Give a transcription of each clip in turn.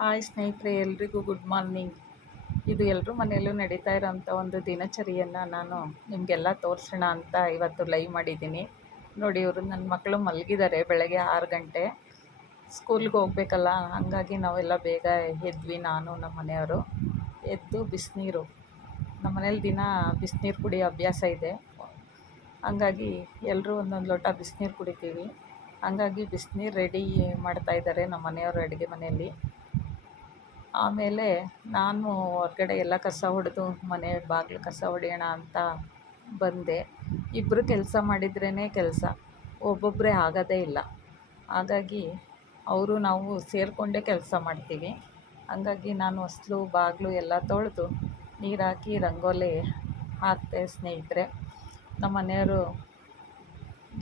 Hi ಸ್ನೇಹಿತರೆ, ಎಲ್ರಿಗೂ good morning. ಇದು ಎಲ್ಲರ ಮನೆಯಲ್ಲೂ ನಡೀತಾ ಇರೋಂಥ ಒಂದು ದಿನಚರಿಯನ್ನು ನಾನು ನಿಮಗೆಲ್ಲ ತೋರಿಸೋಣ ಅಂತ ಇವತ್ತು ಲೈವ್ ಮಾಡಿದ್ದೀನಿ. ನೋಡಿ, ಇವರು ನನ್ನ ಮಕ್ಕಳು ಮಲಗಿದ್ದಾರೆ. ಬೆಳಗ್ಗೆ 6 ಗಂಟೆ ಸ್ಕೂಲ್ಗೆ ಹೋಗ್ಬೇಕಲ್ಲ, ಹಾಗಾಗಿ ನಾವೆಲ್ಲ ಬೇಗ ಎದ್ವಿ. ನಾನು ನಮ್ಮ ಮನೆಯವರು ಎದ್ದು ಬಿಸಿನೀರು, ನಮ್ಮ ಮನೇಲಿ ದಿನ ಬಿಸಿನೀರು ಕುಡಿಯೋ ಅಭ್ಯಾಸ ಇದೆ. ಹಂಗಾಗಿ ಎಲ್ಲರೂ ಒಂದೊಂದು ಲೋಟ ಬಿಸಿನೀರು ಕುಡಿತೀವಿ. ಹಂಗಾಗಿ ಬಿಸಿನೀರು ರೆಡಿ ಮಾಡ್ತಾಯಿದ್ದಾರೆ ನಮ್ಮ ಮನೆಯವರು ಅಡುಗೆ ಮನೆಯಲ್ಲಿ. ಆಮೇಲೆ ನಾನು ಹೊರಗಡೆ ಎಲ್ಲ ಕಸ ಹೊಡೆದು ಮನೆ ಬಾಗಿಲು ಕಸ ಹೊಡೆಯೋಣ ಅಂತ ಬಂದೆ. ಇಬ್ಬರು ಕೆಲಸ ಮಾಡಿದ್ರೇ ಕೆಲಸ, ಒಬ್ಬೊಬ್ಬರೇ ಆಗೋದೇ ಇಲ್ಲ. ಹಾಗಾಗಿ ಅವರು ನಾವು ಸೇರಿಕೊಂಡೇ ಕೆಲಸ ಮಾಡ್ತೀವಿ. ಹಂಗಾಗಿ ನಾನು ಹೊಸ್ಲು ಬಾಗಿಲು ಎಲ್ಲ ತೊಳೆದು ನೀರು ಹಾಕಿ ರಂಗೋಲಿ ಹಾಕಿದೆ ಸ್ನೇಹಿತರೆ. ನಮ್ಮ ಮನೆಯವರು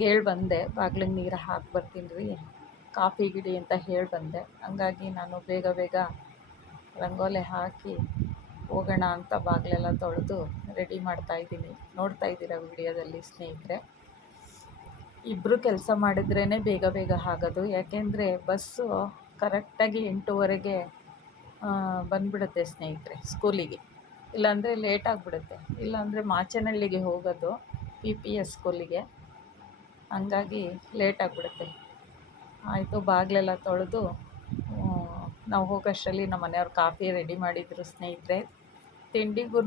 ಹೇಳಿ ಬಂದೆ, ಬಾಗಿಲಿಗೆ ನೀರು ಹಾಕಿ ಬರ್ತೀನಿ ರೀ, ಕಾಫಿ ಗಿಡಿ ಅಂತ ಹೇಳಿ ಬಂದೆ. ಹಂಗಾಗಿ ನಾನು ಬೇಗ ಬೇಗ ರಂಗೋಲಿ ಹಾಕಿ ಹೋಗೋಣ ಅಂತ ಬಾಗಿಲೆಲ್ಲ ತೊಳೆದು ರೆಡಿ ಮಾಡ್ತಾಯಿದ್ದೀನಿ. ನೋಡ್ತಾ ಇದ್ದೀರಾ ವಿಡಿಯೋದಲ್ಲಿ ಸ್ನೇಹಿತರೆ. ಇಬ್ಬರು ಕೆಲಸ ಮಾಡಿದ್ರೇ ಬೇಗ ಬೇಗ ಆಗೋದು. ಯಾಕೆಂದರೆ ಬಸ್ಸು ಕರೆಕ್ಟಾಗಿ 8:15ಗೆ ಬಂದುಬಿಡುತ್ತೆ ಸ್ನೇಹಿತರೆ ಸ್ಕೂಲಿಗೆ. ಇಲ್ಲಾಂದರೆ ಲೇಟ್ ಆಗಿಬಿಡುತ್ತೆ. ಇಲ್ಲಾಂದರೆ ಮಾಚನಹಳ್ಳಿಗೆ ಹೋಗೋದು PPS ಸ್ಕೂಲಿಗೆ, ಹಂಗಾಗಿ ಲೇಟ್ ಆಗಿಬಿಡುತ್ತೆ. ಆಯಿತು, ಬಾಗಿಲೆಲ್ಲ ತೊಳೆದು ನಾವು ಹೋಗೋಷ್ಟರಲ್ಲಿ ನಮ್ಮ ಮನೆಯವ್ರು ಕಾಫಿ ರೆಡಿ ಮಾಡಿದರು ಸ್ನೇಹಿತರೆ. ತಿಂಡಿಗೂ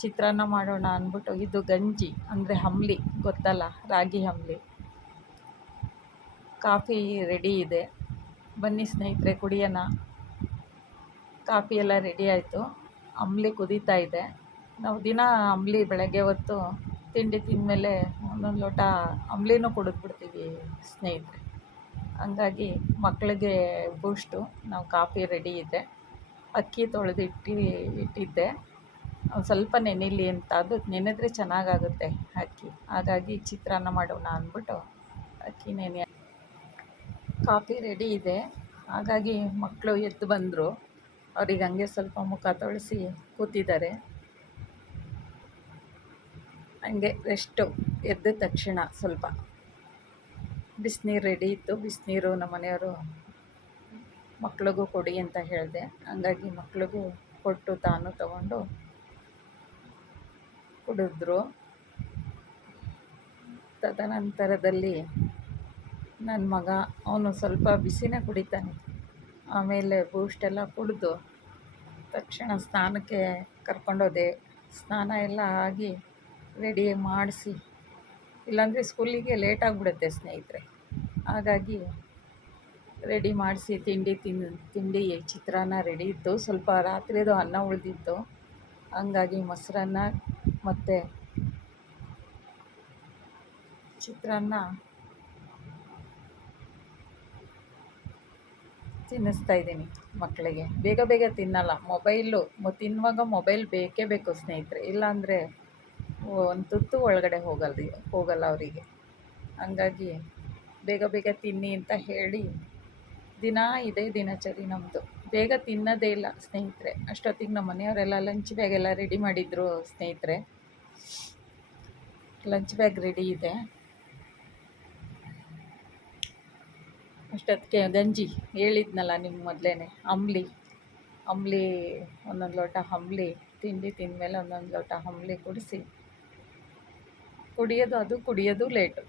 ಚಿತ್ರಾನ್ನ ಮಾಡೋಣ ಅಂದ್ಬಿಟ್ಟು, ಇದು ಗಂಜಿ ಅಂದರೆ ಅಂಬಲಿ ಗೊತ್ತಲ್ಲ, ರಾಗಿ ಅಂಬಲಿ. ಕಾಫಿ ರೆಡಿ ಇದೆ, ಬನ್ನಿ ಸ್ನೇಹಿತರೆ ಕುಡಿಯೋಣ. ಕಾಫಿ ಎಲ್ಲ ರೆಡಿ ಆಯಿತು, ಅಂಬಲಿ ಕುದೀತಾ ಇದೆ. ನಾವು ದಿನ ಅಂಬಲಿ ಬೆಳಗ್ಗೆ ಹೊತ್ತು ತಿಂಡಿ ತಿಂದಮೇಲೆ ಒಂದೊಂದು ಲೋಟ ಅಂಬಲಿನೂ ಕುಡಿದ್ಬಿಡ್ತೀವಿ ಸ್ನೇಹಿತರೆ. ಹಂಗಾಗಿ ಮಕ್ಕಳಿಗೆ ಬೂಸ್ಟು, ನಾವು ಕಾಫಿ ರೆಡಿ ಇದೆ. ಅಕ್ಕಿ ತೊಳೆದು ಇಟ್ಟಿದ್ದೆ, ಸ್ವಲ್ಪ ನೆನೆಯಲಿ ಅಂತ. ಅದು ನೆನೆದ್ರೆ ಚೆನ್ನಾಗಾಗುತ್ತೆ ಅಕ್ಕಿ. ಹಾಗಾಗಿ ಚಿತ್ರಾನ್ನ ಮಾಡೋಣ ಅಂದ್ಬಿಟ್ಟು ಅಕ್ಕಿ ಕಾಫಿ ರೆಡಿ ಇದೆ. ಹಾಗಾಗಿ ಮಕ್ಕಳು ಎದ್ದು ಬಂದರು. ಅವ್ರಿಗೆ ಹಂಗೆ ಸ್ವಲ್ಪ ಮುಖ ತೊಳೆಸಿ ಕೂತಿದ್ದಾರೆ. ಹಂಗೆ ರೆಸ್ಟು. ಎದ್ದ ತಕ್ಷಣ ಸ್ವಲ್ಪ ಬಿಸಿನೀರು ರೆಡಿ ಇತ್ತು. ಬಿಸಿನೀರು ನಮ್ಮ ಮನೆಯವರು ಮಕ್ಳಿಗೂ ಕೊಡಿ ಅಂತ ಹೇಳಿದೆ. ಹಂಗಾಗಿ ಮಕ್ಳಿಗೂ ಕೊಟ್ಟು ತಾನು ತಗೊಂಡು ಕುಡಿದ್ರು. ತದನಂತರದಲ್ಲಿ ನನ್ನ ಮಗ, ಅವನು ಸ್ವಲ್ಪ ಬಿಸಿನೇ ಕುಡಿತಾನೆ. ಆಮೇಲೆ ಬೂಸ್ಟೆಲ್ಲ ಕುಡಿದು ತಕ್ಷಣ ಸ್ನಾನಕ್ಕೆ ಕರ್ಕೊಂಡೋದೆ. ಸ್ನಾನ ಎಲ್ಲ ಆಗಿ ರೆಡಿ ಮಾಡಿಸಿ, ಇಲ್ಲಾಂದರೆ ಸ್ಕೂಲಿಗೆ ಲೇಟ್ ಆಗಿಬಿಡುತ್ತೆ ಸ್ನೇಹಿತರೆ. ಹಾಗಾಗಿ ರೆಡಿ ಮಾಡಿಸಿ ತಿಂಡಿ ಚಿತ್ರಾನ್ನ ರೆಡಿ ಇತ್ತು. ಸ್ವಲ್ಪ ರಾತ್ರಿದು ಅನ್ನ ಉಳಿದಿತ್ತು. ಹಂಗಾಗಿ ಮೊಸರನ್ನ ಮತ್ತು ಚಿತ್ರಾನ್ನ ತಿನ್ನಿಸ್ತಾಯಿದ್ದೀನಿ ಮಕ್ಕಳಿಗೆ. ಬೇಗ ಬೇಗ ತಿನ್ನಲ್ಲ, ಮೊಬೈಲು ತಿನ್ನುವಾಗ ಮೊಬೈಲ್ ಬೇಕೇ ಬೇಕು ಸ್ನೇಹಿತರೆ. ಇಲ್ಲಾಂದರೆ ಒಂದು ತುತ್ತು ಒಳಗಡೆ ಹೋಗಲ್ಲ ಅವರಿಗೆ. ಹಂಗಾಗಿ ಬೇಗ ಬೇಗ ತಿನ್ನಿ ಅಂತ ಹೇಳಿ ದಿನ ಇದೇ ದಿನಚರಿ ನಮ್ಮದು. ಬೇಗ ತಿನ್ನೋದೇ ಇಲ್ಲ ಸ್ನೇಹಿತರೆ. ಅಷ್ಟೊತ್ತಿಗೆ ನಮ್ಮ ಮನೆಯವರೆಲ್ಲ ಲಂಚ್ ಬ್ಯಾಗ್ ಎಲ್ಲ ರೆಡಿ ಮಾಡಿದರು ಸ್ನೇಹಿತರೆ. ಲಂಚ್ ಬ್ಯಾಗ್ ರೆಡಿ ಇದೆ. ಅಷ್ಟೊತ್ತಿಗೆ ಗಂಜಿ ಹೇಳಿದ್ನಲ್ಲ ನಿಮ್ಗೆ ಮೊದಲೇ, ಅಂಬಲಿ ಒಂದೊಂದು ಲೋಟ ಅಂಬಲಿ, ತಿಂಡಿ ತಿಂದಮೇಲೆ ಒಂದೊಂದು ಲೋಟ ಅಂಬಲಿ ಕುಡಿಯೋದು ಲೇಟು.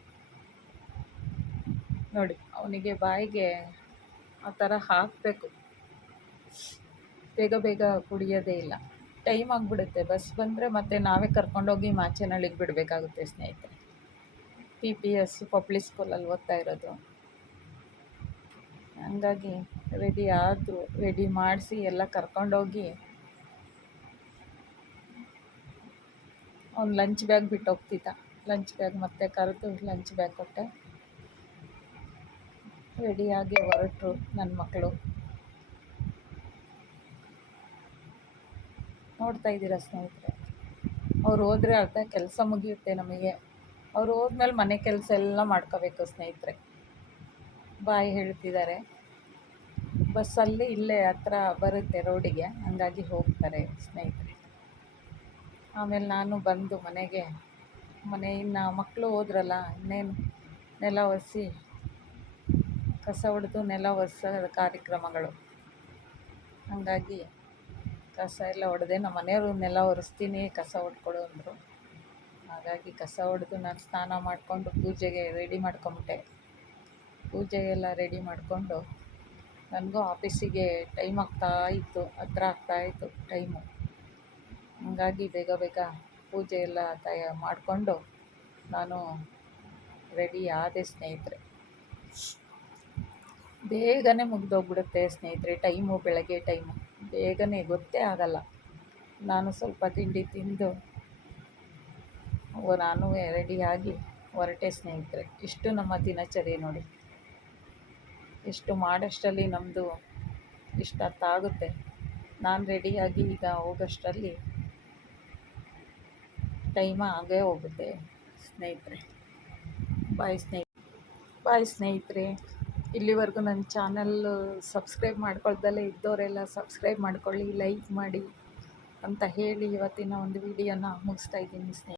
ನೋಡಿ, ಅವನಿಗೆ ಬಾಯಿಗೆ ಆ ಥರ ಹಾಕಬೇಕು. ಬೇಗ ಬೇಗ ಕುಡಿಯೋದೇ ಇಲ್ಲ. ಟೈಮ್ ಆಗಿಬಿಡುತ್ತೆ. ಬಸ್ ಬಂದರೆ ಮತ್ತೆ ನಾವೇ ಕರ್ಕೊಂಡೋಗಿ ಮಾಚನಹಳ್ಳಿಗೆ ಬಿಡಬೇಕಾಗುತ್ತೆ ಸ್ನೇಹಿತರೆ. PPS ಪಬ್ಲಿಕ್ ಸ್ಕೂಲಲ್ಲಿ ಓದ್ತಾ ಇರೋದು. ಹಂಗಾಗಿ ರೆಡಿ ಮಾಡಿಸಿ ಎಲ್ಲ ಕರ್ಕೊಂಡೋಗಿ ಅವ್ನು ಲಂಚ್ ಬ್ಯಾಗ್ ಬಿಟ್ಟು ಹೋಗ್ತಿದ್ದ. ಲಂಚ್ ಬ್ಯಾಗ್ ಮತ್ತೆ ಕರೆದು ಲಂಚ್ ಬ್ಯಾಗ್ ಕೊಟ್ಟೆ. ರೆಡಿಯಾಗಿ ಹೊರಟರು ನನ್ನ ಮಕ್ಕಳು. ನೋಡ್ತಾ ಇದ್ದೀರಾ ಸ್ನೇಹಿತರೆ. ಅವ್ರು ಹೋದರೆ ಅರ್ಧ ಕೆಲಸ ಮುಗಿಯುತ್ತೆ ನಮಗೆ. ಅವ್ರು ಹೋದ್ಮೇಲೆ ಮನೆ ಕೆಲಸ ಎಲ್ಲ ಮಾಡ್ಕೋಬೇಕು ಸ್ನೇಹಿತರೆ. ಬಾಯಿ ಹೇಳ್ತಿದ್ದಾರೆ. ಬಸ್ಸಲ್ಲಿ ಇಲ್ಲೇ ಹತ್ರ ಬರುತ್ತೆ ರೋಡಿಗೆ, ಹಂಗಾಗಿ ಹೋಗ್ತಾರೆ ಸ್ನೇಹಿತರೆ. ಆಮೇಲೆ ನಾನು ಬಂದು ಮನೆಯಿಂದ ಮಕ್ಕಳು ಹೋದ್ರಲ್ಲ, ಇನ್ನೇನು ನೆಲ ಒರೆಸಿ ಕಸ ಹೊಡೆದು ನೆಲ ಒರೆಸೋ ಕಾರ್ಯಕ್ರಮಗಳು. ಹಾಗಾಗಿ ಕಸ ಎಲ್ಲ ಹೊಡೆದೆ. ನಮ್ಮ ಮನೆಯವ್ರನ್ನೆಲ್ಲ ಒರೆಸ್ತೀನಿ, ಕಸ ಹೊಡ್ಕೊಡು ಅಂದರು. ಹಾಗಾಗಿ ಕಸ ಹೊಡೆದು ನಾನು ಸ್ನಾನ ಮಾಡಿಕೊಂಡು ಪೂಜೆಗೆ ರೆಡಿ ಮಾಡ್ಕೊಂಬಿಟ್ಟೆ. ಪೂಜೆ ಎಲ್ಲ ರೆಡಿ ಮಾಡಿಕೊಂಡು ನನಗೂ ಆಫೀಸಿಗೆ ಟೈಮ್ ಆಗ್ತಾಯಿತ್ತು, ಹತ್ರ ಆಗ್ತಾಯಿತ್ತು ಟೈಮು. ಹಾಗಾಗಿ ಬೇಗ ಬೇಗ ಪೂಜೆ ಎಲ್ಲ ಮಾಡಿಕೊಂಡು ನಾನು ರೆಡಿ ಆದೆ ಸ್ನೇಹಿತರೆ. ಬೇಗನೆ ಮುಗಿದೋಗ್ಬಿಡುತ್ತೆ ಸ್ನೇಹಿತರೆ ಟೈಮು, ಬೆಳಗ್ಗೆ ಟೈಮು ಬೇಗನೆ ಗೊತ್ತೇ ಆಗಲ್ಲ. ನಾನು ಸ್ವಲ್ಪ ತಿಂಡಿ ತಿಂದು ನಾನು ರೆಡಿಯಾಗಿ ಹೊರಟೆ ಸ್ನೇಹಿತರೆ. ಇಷ್ಟು ನಮ್ಮ ದಿನಚರಿ ನೋಡಿ. ಇಷ್ಟು ಮಾಡೋಷ್ಟರಲ್ಲಿ ನಮ್ಮದು ಇಷ್ಟೊತ್ತು ಆಗುತ್ತೆ. ನಾನು ರೆಡಿಯಾಗಿ ಈಗ ಹೋಗೋಷ್ಟರಲ್ಲಿ ಟೈಮ್ ಆಗೇ ಹೋಗುತ್ತೆ ಸ್ನೇಹಿತರೆ. ಬಾಯ್ ಸ್ನೇಹಿತರೆ. ಇಲ್ಲಿವರೆಗೂ ನನ್ನ ಚಾನಲ್ಲು ಸಬ್ಸ್ಕ್ರೈಬ್ ಮಾಡ್ಕೊಳ್ದಲ್ಲೇ ಇದ್ದವರೆಲ್ಲ ಸಬ್ಸ್ಕ್ರೈಬ್ ಮಾಡ್ಕೊಳ್ಳಿ, ಲೈಕ್ ಮಾಡಿ ಅಂತ ಹೇಳಿ ಇವತ್ತಿನ ಒಂದು ವಿಡಿಯೋನ ಮುಗಿಸ್ತಾ ಇದ್ದೀನಿ ಸ್ನೇಹಿತರೆ.